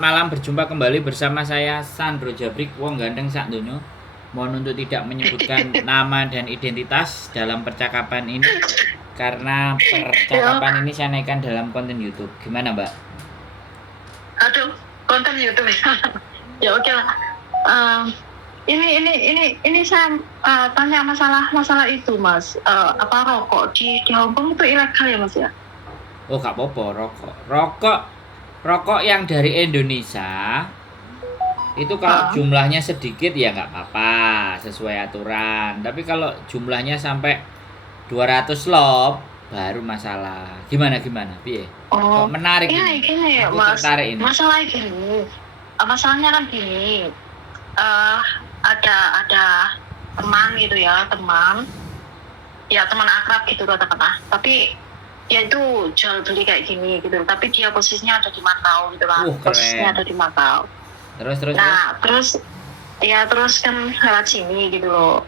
Malam berjumpa kembali bersama saya Sandro Jabrik, wong ganteng sak donya. Mohon untuk tidak menyebutkan nama dan identitas dalam percakapan ini karena Ya, percakapan ini saya naikkan dalam konten YouTube. Gimana, Mbak? aduh, konten YouTube. Ya oke lah. Eh, ini saya tanya masalah itu, Mas. Apa rokok di Hong Kong itu ilegal ya, Mas ya? Oh, gak apa-apa, rokok yang dari Indonesia itu kalau Ah, jumlahnya sedikit ya nggak apa-apa, sesuai aturan. Tapi kalau jumlahnya sampai 200 lop baru masalah. Gimana? Piye? Kok oh, menarik ini? gini ya, Aku Mas. tertarik ini. Masalah gini. Masalahnya kan gini. eh ada teman gitu ya, teman akrab gitu katakanlah. Tapi dia itu jual beli kayak gini gitu. Tapi dia posisinya ada di Macau gitu kan. Posisinya Keren. ada di Macau. Terus. Nah, terus kan lewat sini gitu loh.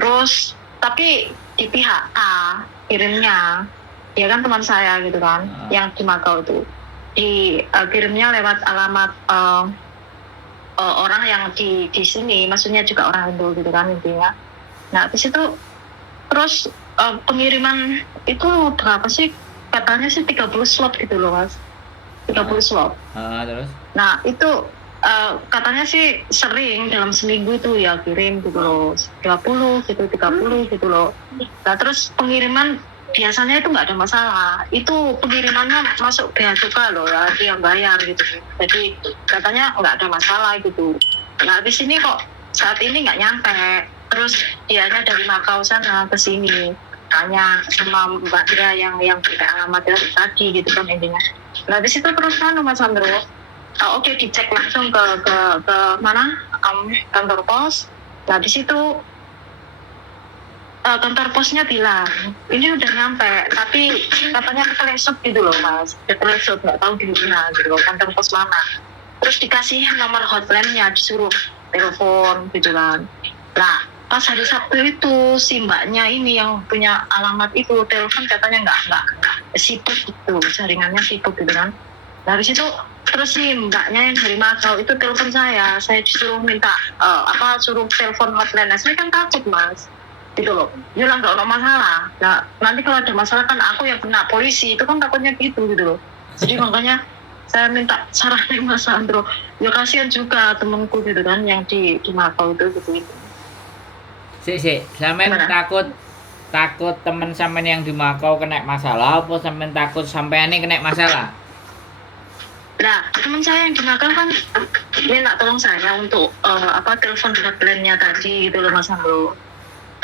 Terus tapi di pihak A kirimnya, dia kan teman saya gitu kan, yang di Macau itu kirimnya lewat alamat orang yang di sini, maksudnya juga orang Indo gitu kan intinya. Nah, habis itu terus pengiriman itu berapa sih? Katanya sih 30 slot gitu loh, Mas. 30 slot. Terus. Nah, itu katanya sih sering dalam seminggu itu ya kirim gitu loh, 30 gitu, 30 gitu loh. Nah, terus pengiriman biasanya itu nggak ada masalah. Itu pengirimannya masuk bea cukai loh ya, dia bayar gitu. Jadi katanya nggak ada masalah gitu. Nah, di sini kok saat ini nggak nyampe. Terus dianya dari Macau sana ke sini. Tanya sama Mbak Dia yang pakai alamat tadi gitu kan intinya. Nah, di situ terus kan Mas Sandro, oke, dicek langsung ke mana, kantor pos. Nah, di situ kantor posnya bilang ini udah nyampe, tapi katanya kelesot gitu loh, Mas. Kelesot, nggak tahu di mana gitu loh, kantor pos mana. Terus dikasih nomor hotline-nya, disuruh telepon gitu kan. Nah, pas hari Sabtu itu si mbaknya ini yang punya alamat itu telepon, katanya nggak sibuk gitu, jaringannya sibuk gitu kan. Nah, habis itu terus si mbaknya yang dari Macau itu telepon saya disuruh minta suruh telepon hotline. Nah, saya kan takut, Mas, gitu loh. Dia bilang nggak ada masalah. Nah, nanti kalau ada masalah kan aku yang kena polisi, itu kan takutnya gitu loh. Jadi makanya saya minta saran dari Mas Sandro. Ya kasihan juga temanku gitu kan yang di Macau itu gitu. Sampean Gimana? takut temen sampean yang di Makau kena masalah apa sampean takut sampeane kena masalah? Nah, teman saya yang di Macau kan minta tolong saya untuk telepon hotline-nya tadi gitu loh, Mas Sandro.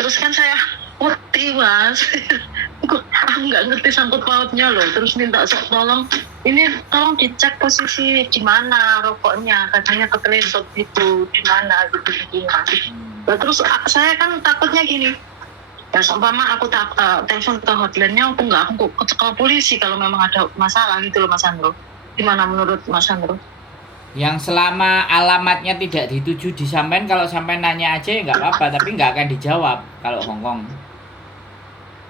Terus kan saya ngerti, Mas. Aku nggak ngerti sangkut pautnya loh. Terus minta tolong, ini tolong dicek posisi di mana rokoknya, katanya ketelesot gitu, di mana gitu. Nah, terus saya kan takutnya gini, ya seumpama aku telepon ke hotline-nya, aku ke polisi kalau memang ada masalah gitu loh, Mas Sandro. Gimana menurut Mas Sandro? Yang selama alamatnya tidak dituju di sampean, kalau sampean nanya aja ya nggak apa-apa, tapi nggak akan dijawab kalau Hongkong.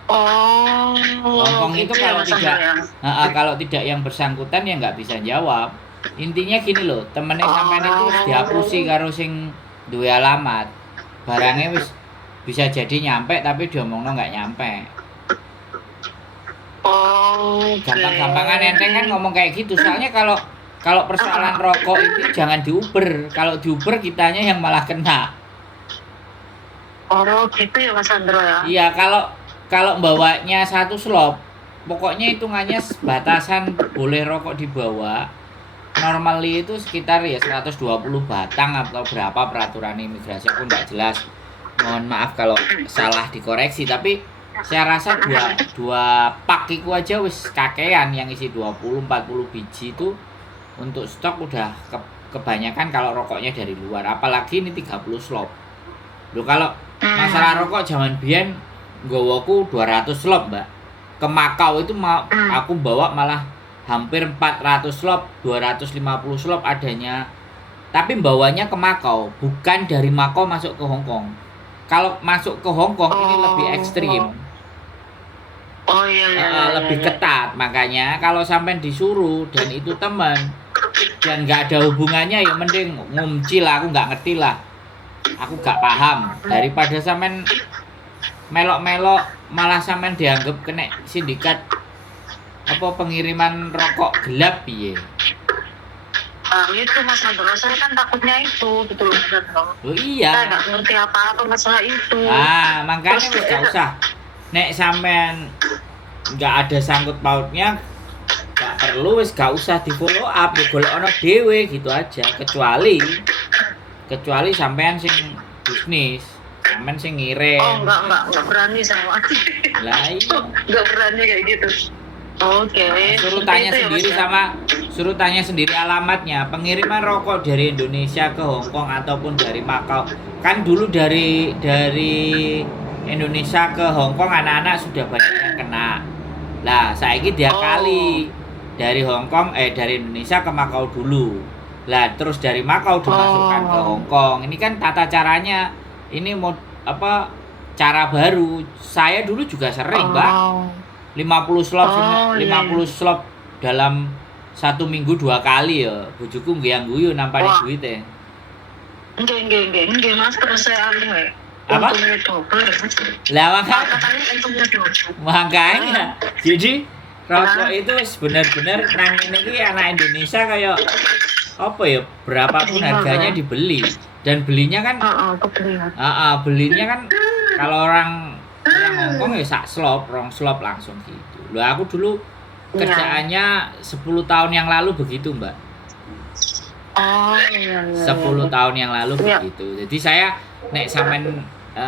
Oh, Hongkong itu gitu ya kalau Mas Sandro tidak, ya. kalau tidak yang bersangkutan ya nggak bisa jawab. Intinya gini loh, temennya sampean itu wis dihapusi karo sing duwe alamat. Barangnya wis bisa jadi nyampe tapi diomongno nggak nyampe. Gampang-gampangan enteng kan ngomong kayak gitu. Soalnya kalau persoalan rokok itu jangan diuber. Kalau diuber kitanya yang malah kena. Oh, gitu ya Mas Sandro ya. Iya, kalau bawanya satu slop, pokoknya hitungannya batasan boleh rokok dibawa. Normally itu sekitar ya 120 batang atau berapa peraturan imigrasi, aku nggak jelas. Mohon maaf kalau salah dikoreksi, tapi saya rasa dua pak itu aja wis kakean yang isi 20-40 biji itu untuk stok udah kebanyakan kalau rokoknya dari luar, apalagi ini 30 slop. Loh, kalau masalah rokok zaman biyen nggowoku 200 slop, Mbak. Ke Makau itu aku bawa malah hampir 400 slop, 250 slop adanya. Tapi bawanya ke Makau, bukan dari Makau masuk ke Hong Kong. Kalau masuk ke Hong Kong ini lebih ekstrim. Oh iya. Lebih ketat, makanya kalau sampai disuruh dan itu teman, yang nggak ada hubungannya ya mending ngumci lah, aku nggak ngerti lah, aku nggak paham, daripada sampean melok-melok malah sampean dianggap kena sindikat apa pengiriman rokok gelap piye. Itu Mas Andro, saya kan takutnya itu gitu loh Mas Andro. Oh Saya iya. nggak ngerti apa-apa masalah itu. Makanya Terus, nggak usah. Nek sampean nggak ada sangkut pautnya, nggak perlu wis gak usah di follow up, ya golek ono dhewe gitu aja. Kecuali sampean sing bisnis, sampean sing ngirim. Enggak berani sama. Lah iya. Enggak berani kayak gitu. Oke. Suruh Seperti tanya itu ya, sendiri Mas. suruh tanya sendiri alamatnya. Pengiriman rokok dari Indonesia ke Hong Kong ataupun dari Makau. Kan dulu dari Indonesia ke Hong Kong anak-anak sudah banyak yang kena. Lah, saiki dia kali dari Hong Kong dari Indonesia ke Makau dulu. Lah, terus dari Makau dimasukkan ke Hong Kong. Ini kan tata caranya. Ini cara baru. Saya dulu juga sering, Mbak. 50 slot 50 slot dalam 1 minggu 2 kali ya. Bojoku nggih guyu nampani duite. Nggih Mas, terus saya aneh. Apa? Untungnya double. Lah Katanya untungnya double. makanya. Jadi rokok itu benar-benar nang ngene iki anak Indonesia kayak apa ya, berapapun harganya dibeli, dan belinya kan belinya kan kalau orang Hongkong ya sak slop, rong slop langsung gitu. Loh aku dulu kerjaannya 10 tahun yang lalu begitu, Mbak. 10 tahun yang lalu begitu. Jadi saya nek sampean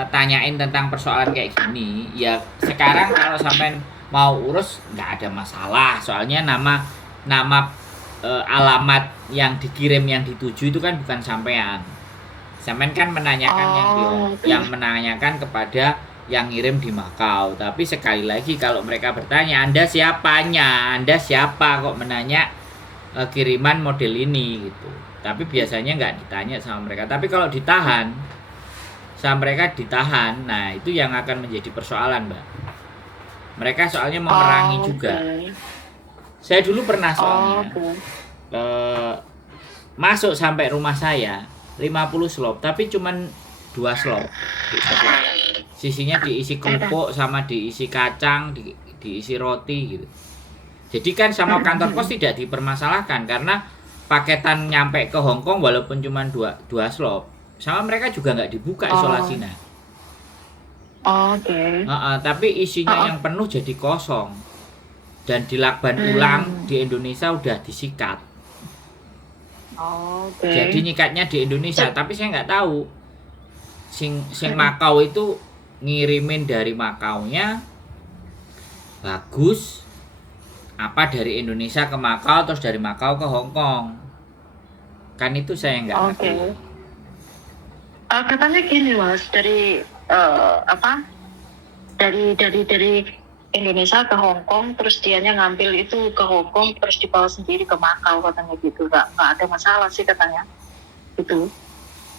tanyain tentang persoalan kayak gini, ya sekarang kalau sampean mau urus nggak ada masalah. Soalnya nama alamat yang dikirim yang dituju itu kan bukan sampean. Sampean kan menanyakan yang menanyakan kepada yang ngirim di Makau. Tapi sekali lagi kalau mereka bertanya, Anda siapanya? Anda siapa kok menanya kiriman model ini gitu. Tapi biasanya nggak ditanya sama mereka. Tapi kalau ditahan sama mereka ditahan, nah itu yang akan menjadi persoalan, Mbak. Mereka soalnya memerangi juga. Saya dulu pernah soalnya masuk sampai rumah saya 50 slop, tapi cuman 2 slop. Sisinya diisi kerupuk sama diisi kacang, diisi roti gitu. Jadi kan sama kantor pos tidak dipermasalahkan karena paketan nyampe ke Hong Kong walaupun cuma 2 slop, sama mereka juga nggak dibuka isolasinya. Tapi isinya yang penuh jadi kosong dan dilakban ulang di Indonesia udah disikat. Jadi nyikatnya di Indonesia, tapi saya nggak tahu sing Makau itu ngirimin dari Makaunya bagus apa dari Indonesia ke Makau terus dari Makau ke Hong Kong, kan itu saya nggak ngerti. Katanya gini Mas, dari dari Indonesia ke Hong Kong, terus dianya ngambil itu ke Hong Kong terus dibawa sendiri ke Makau katanya gitu, nggak ada masalah sih katanya gitu.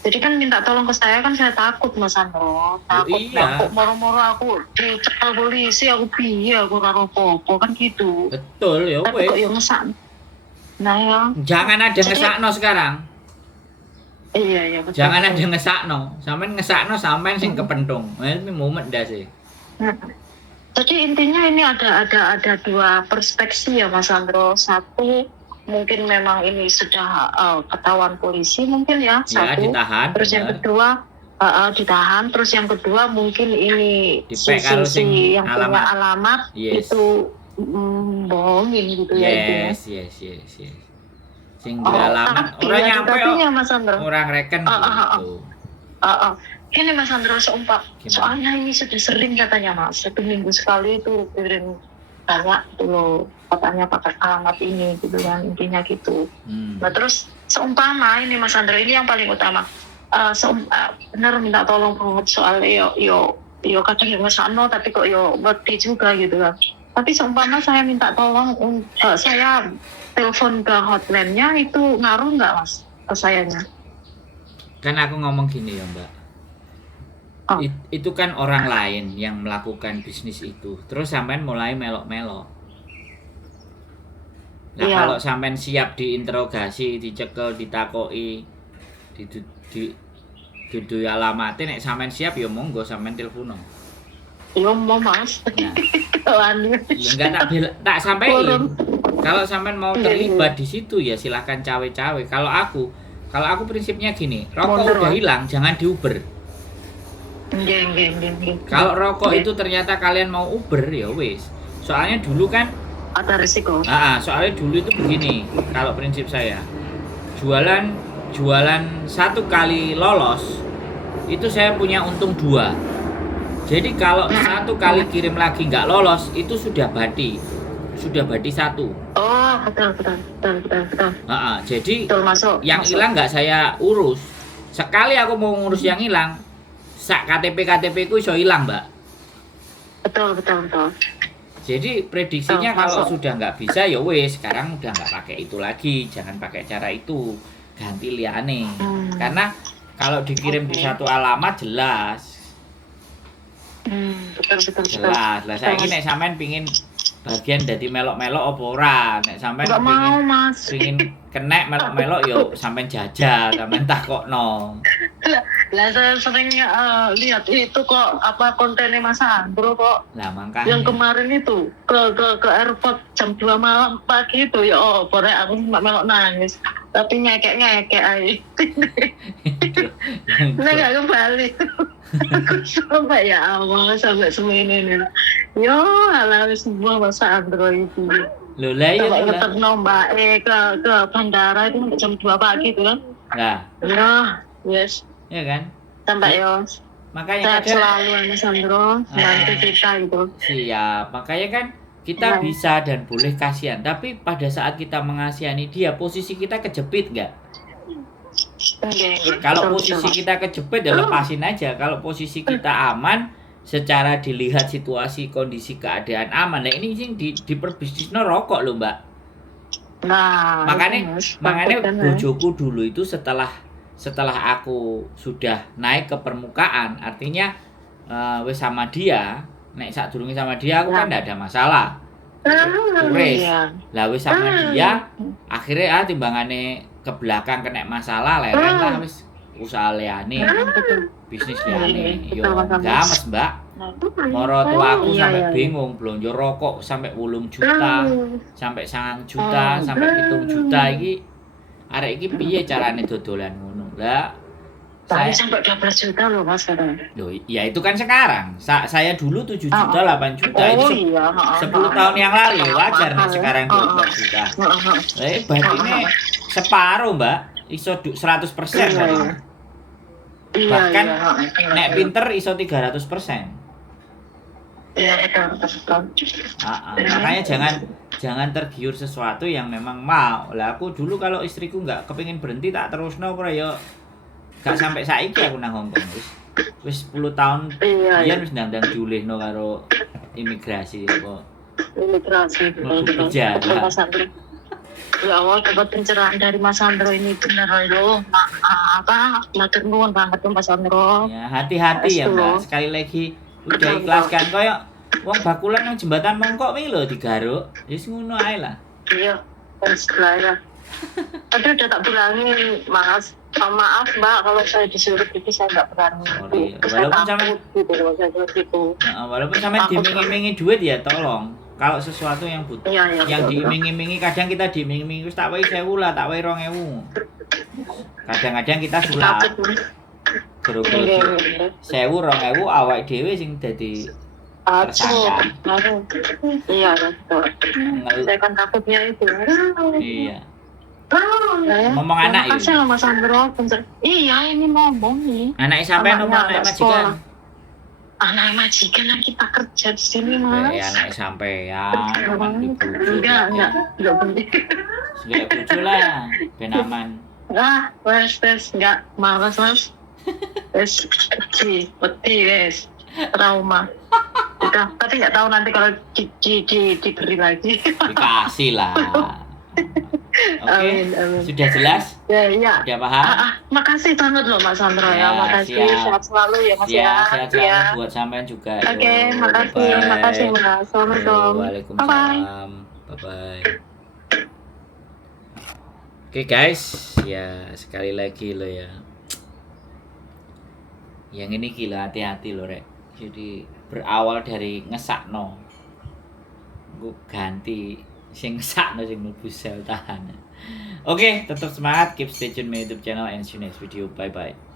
Jadi kan minta tolong ke saya kan saya takut Mas Andro, takut kok moro-moro aku dicekal polisi, aku piye aku karo popo kan gitu. Betul ya wes. Kok yo ngesak. Nah ya. Jangan ada ngesakno sekarang. Iya betul. Jangan ada ngesakno. Sampeyan ngesakno sampeyan sing kepentung. Ini momen dah sih. Jadi intinya ini ada 2 perspektif ya Mas Andro. Satu mungkin memang ini sudah ketahuan polisi mungkin ya, satu. Ditahan. Terus yang kedua ditahan. Terus yang kedua mungkin ini sisi yang punya alamat itu bohongin gitu ya intinya. Yes. Sing di alamat orang nyampe Mas Andro. Orang reken gitu. Ini Mas Andro soalnya ini sudah sering katanya Mas, 1 minggu sekali itu kirim banyak itu loh, katanya pakai alamat ini gitu kan, intinya gitu. Nah terus seumpama ini Mas Andro, ini yang paling utama, benar minta tolong banget soal yo kadang yang ngesano tapi kok yo ngerti juga gitu kan. Tapi seumpama saya minta tolong, saya telepon ke hotline-nya itu ngaruh nggak Mas ke sayanya? Kan aku ngomong gini ya Mbak, itu kan orang lain yang melakukan bisnis itu, terus sampean mulai melok-melok. Nah, Iya. kalau sampean siap diinterogasi, dicekel, ditakoki, di dudu alamate nek sampean siap ya monggo sampean telepono. Yo mau Mas. Nah, Kawan. enggak tak sampein. Turun. Kalau sampean mau terlibat di situ ya silahkan cawe-cawe. Kalau aku prinsipnya gini, rokok Mundur, udah Mas. hilang jangan diuber. Nggih. Kalau rokok Nggih. itu ternyata kalian mau uber ya wis. Soalnya dulu kan Ada risiko. soalnya dulu itu begini, kalau prinsip saya. Jualan satu kali lolos itu saya punya untung 2. Jadi kalau satu kali kirim lagi nggak lolos itu sudah bati 1. Oh, betul. Jadi Betul masuk. yang masuk. hilang nggak saya urus. Sekali aku mau ngurus yang hilang, sak KTP ku iso hilang, Mbak. Betul. Jadi prediksinya Oh, kalau masuk. sudah nggak bisa ya wes, sekarang udah nggak pakai itu lagi, jangan pakai cara itu, ganti liane. Karena kalau dikirim di Oke. satu alamat jelas. Betul. Jelas. Lah saiki nek sampean pingin bagian dadi melok-melok apa ora? Nek sampean Enggak mau, Mas. pingin kenek melok-melok yo sampean jajal, sampean takokno. Lah saya sering lihat itu kok apa kontennya Mas Andro kok Lah makanya. yang kemarin itu ke airport jam 2 malam pagi itu ya boleh aku melok nangis tapi ngekek aja nah gak kembali aku sampai ya Allah sampai semini nih yo alami semua Mas Andro itu Lho lah iya sampai lho lah. ngetepno Mbak ke bandara itu jam 2 pagi itu kan Lah, ya yes ya kan? sampai yo Makanya sehat kadang selalu Mas Andro nanti kita gitu. siap. Makanya kan kita bisa dan boleh kasihan, tapi pada saat kita mengasihani dia, posisi kita kejepit nggak? Kalau posisi kita kejepit ya lepasin aja. Kalau posisi kita aman, secara dilihat situasi kondisi keadaan aman. Nah ini sih di perbisnisnya rokok loh Mbak. Nah, Makanya itu, Mas. makanya Takut kan, bojoku dulu itu setelah aku sudah naik ke permukaan, artinya wes sama dia, nek sadurunge sama dia aku kan ndak ada masalah. Turis. Iya. Lah wis sama dia akhirnya timbangane ke belakang kena masalah leren lah wis usaha liane, bisnis liane. Yo games, Mbak. Moro tuaku sampai bingung blonjo rokok sampai 8 juta, sampai 9 juta, sampai 7 juta iki. Arek iki piye carane dodolan ngono? Lah Tapi sampai 12 juta loh Mas sekarang. Loh, ya itu kan sekarang. Saya dulu 7 juta, 8 juta. Itu iya. 10 tahun yang lalu wajar nih sekarang 12 juta. Berarti separuh Mbak, iso 100% tadi. Bahkan nek pinter iso 300%. Iya betul. Makanya jangan tergiur sesuatu yang memang mau. Lah aku dulu kalau istriku nggak kepingin berhenti tak terusno ora ya gak sampai saiki aku nang Hongkong wis 10 tahun biyen wis ndang diulihno karo imigrasi kok. Imigrasi betul. Mas Andro. Ya Allah dapat pencerahan dari Mas Andro ini benar loh. Matur nuwun banget tuh Mas Andro. Ya, hati-hati ya Mbak. Sekali lagi udah ikhlaskan koyo wong bakulan nang jembatan mongkok wingi lho digaruk. Wis ngono ae lah. Iya, ya. Tapi udah tak bilangin Mas. Maaf Mbak kalau saya disuruh itu saya nggak berani. Walaupun sampe dimingi-mingi duit ya tolong. Kalau sesuatu yang butuh, yang diiming-imingi kadang kita diiming-imingi wis tak wae 1000 lah, tak wae 2000. Kadang-kadang kita sulap. Goro-goro 1000 2000 awake dhewe sing dadi tersangka. Iya betul. Saya kan takutnya itu. Iya. Ngomong anak ya. Makasih loh Mas Andro. Iya ini ngomong nih. Anak sampai ngomong anak majikan. Anak majikan yang kita kerja di sini Mas. Anak sampai ya. Enggak penting. Enggak bojo lah, ben aman. Wes enggak malas Mas. Wes peti wes trauma. Udah, tapi nggak tahu nanti kalau diberi lagi. Dikasih lah. Oke, amin. Sudah jelas? Ya. Sudah paham? Makasih banget loh Mas Andro ya. Makasih, sehat selalu ya Mas ya. Sehat selalu buat sampean juga. Oke, makasih Mas. Assalamualaikum. Waalaikumsalam. Bye bye. Oke guys, ya sekali lagi lo ya. Yang ini gila, hati-hati lo rek. Jadi berawal dari ngesakno. Gue ganti sing ngesakno sing mlebu sel tahan. Oke, tetap semangat, keep stay tune my YouTube channel and see you next video. Bye bye.